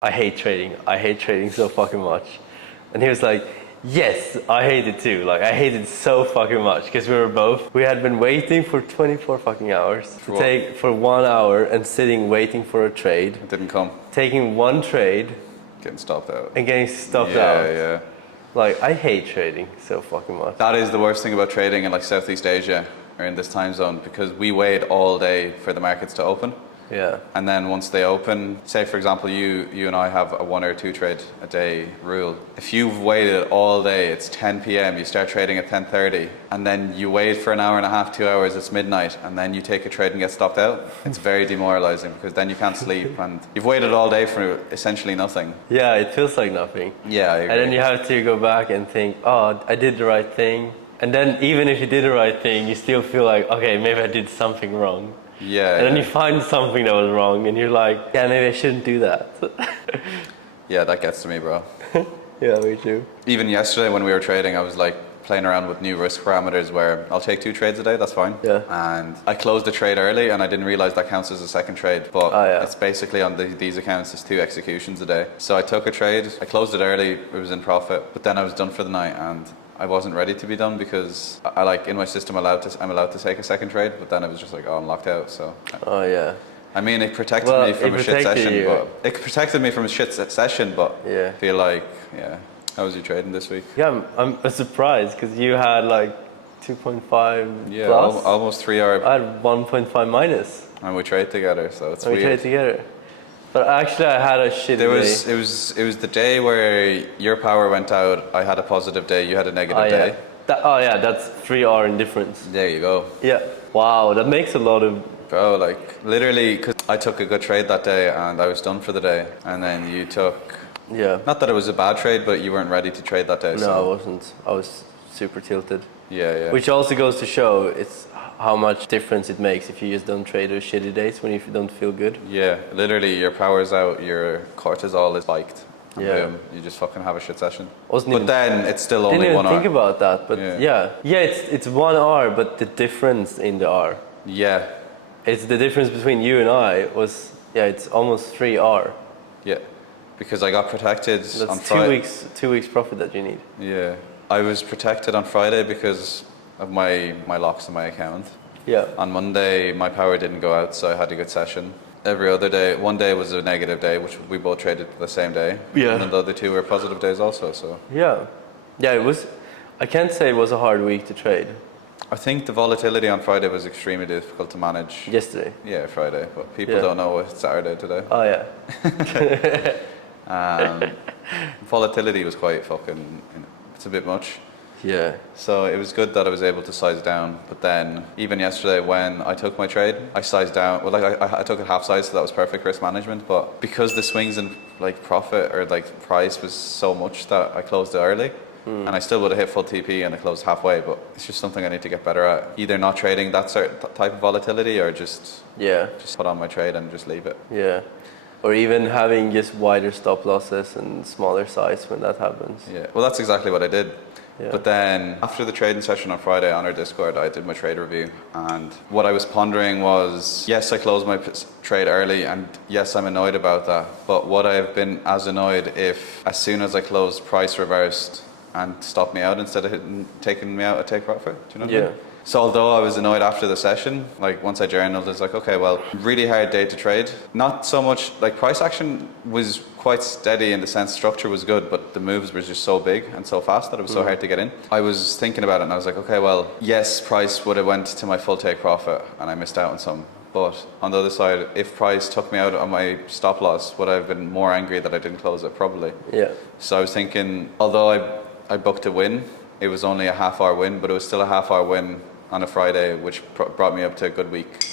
I hate trading. I hate trading so fucking much. And he was like, yes, I hate it too. Like, I hate it so fucking much because we had been waiting for 24 fucking hours for 1 hour and sitting waiting for a trade. It didn't come. Taking one trade. Getting stopped out. And getting stopped out. Yeah, yeah. Like, I hate trading so fucking much. That is the worst thing about trading in like Southeast Asia or in this time zone, because we wait all day for the markets to open. Yeah. And then once they open, say for example, you and I have a 1 or 2 trade a day rule. If you've waited all day, it's 10 p.m. You start trading at 10:30, and then you wait for an hour and a half, 2 hours. It's midnight, and then you take a trade and get stopped out. It's very demoralizing because then you can't sleep, and you've waited all day for essentially nothing. Yeah, it feels like nothing. Yeah, I agree. And then you have to go back and think, oh, I did the right thing. And then even if you did the right thing, you still feel like, okay, maybe I did something wrong. Yeah. And then you find something that was wrong and you're like, yeah, maybe I shouldn't do that. Yeah, that gets to me, bro. Yeah, me too. Even yesterday when we were trading, I was like playing around with new risk parameters where I'll take 2 trades a day, that's fine. Yeah. And I closed the trade early and I didn't realize that counts as a second trade, but it's basically on these accounts, it's 2 executions a day. So I took a trade, I closed it early, it was in profit, but then I was done for the night and I wasn't ready to be done because I like in my system I'm allowed to take a second trade, but then it was just like, oh, I'm locked out. So. Oh yeah. I mean, it protected me from a shit session, but yeah. I feel like, yeah. How was your trading this week? Yeah, I'm surprised because you had like 2.5 plus. Almost 3 hour. I had 1.5 minus. And we trade together, so it's weird. We trade together. But actually, I had a shitty day. It was the day where your power went out. I had a positive day. You had a negative day. That's 3 hour difference. There you go. Yeah. Wow, that makes a lot of. Bro, like literally, because I took a good trade that day and I was done for the day, and then you took. Yeah. Not that it was a bad trade, but you weren't ready to trade that day. No, so. I wasn't. I was super tilted. Yeah, yeah. Which also goes to show it's how much difference it makes if you just don't trade those shitty days when you don't feel good. Yeah, literally your power's out, your cortisol is spiked. And boom, you just fucking have a shit session. Then it's still only 1 hour. Didn't even think about that, but yeah, it's 1 hour, but the difference in the hour. Yeah. It's the difference between you and I was, it's almost 3 hour. Yeah, because I got protected on Friday. 2 weeks profit that you need. Yeah, I was protected on Friday because of my locks in my account. Yeah. On Monday, my power didn't go out, so I had a good session. Every other day, one day was a negative day, which we both traded the same day. Yeah. And then the other 2 were positive days also, so. Yeah. Yeah, it was, I can't say it was a hard week to trade. I think the volatility on Friday was extremely difficult to manage. Yesterday? Yeah, Friday, but people don't know it's Saturday today. Oh yeah. Volatility was quite fucking, it's a bit much. Yeah. So it was good that I was able to size down, but then even yesterday when I took my trade, I sized down. Well, like I took it half size, so that was perfect risk management. But because the swings in like profit or like price was so much that I closed it early, and I still would have hit full TP and I closed halfway. But it's just something I need to get better at. Either not trading that certain type of volatility, or just put on my trade and just leave it. Yeah. Or even having just wider stop losses and smaller size when that happens. Yeah. Well, that's exactly what I did. Yeah. But then after the trading session on Friday on our Discord, I did my trade review, and what I was pondering was, yes, I closed my trade early, and yes, I'm annoyed about that. But would I have been as annoyed if as soon as I closed, price reversed and stopped me out instead of taking me out at take profit? Do you know what I mean? So although I was annoyed after the session, like once I journaled, it's like, okay, well, really hard day to trade. Not so much, like price action was quite steady in the sense structure was good, but the moves were just so big and so fast that it was so hard to get in. I was thinking about it and I was like, okay, well, yes, price would have went to my full take profit and I missed out on some. But on the other side, if price took me out on my stop loss, would I have been more angry that I didn't close it? Probably. Yeah. So I was thinking, although I booked a win, it was only a half-hour win, but it was still a half-hour win on a Friday, which brought me up to a good week.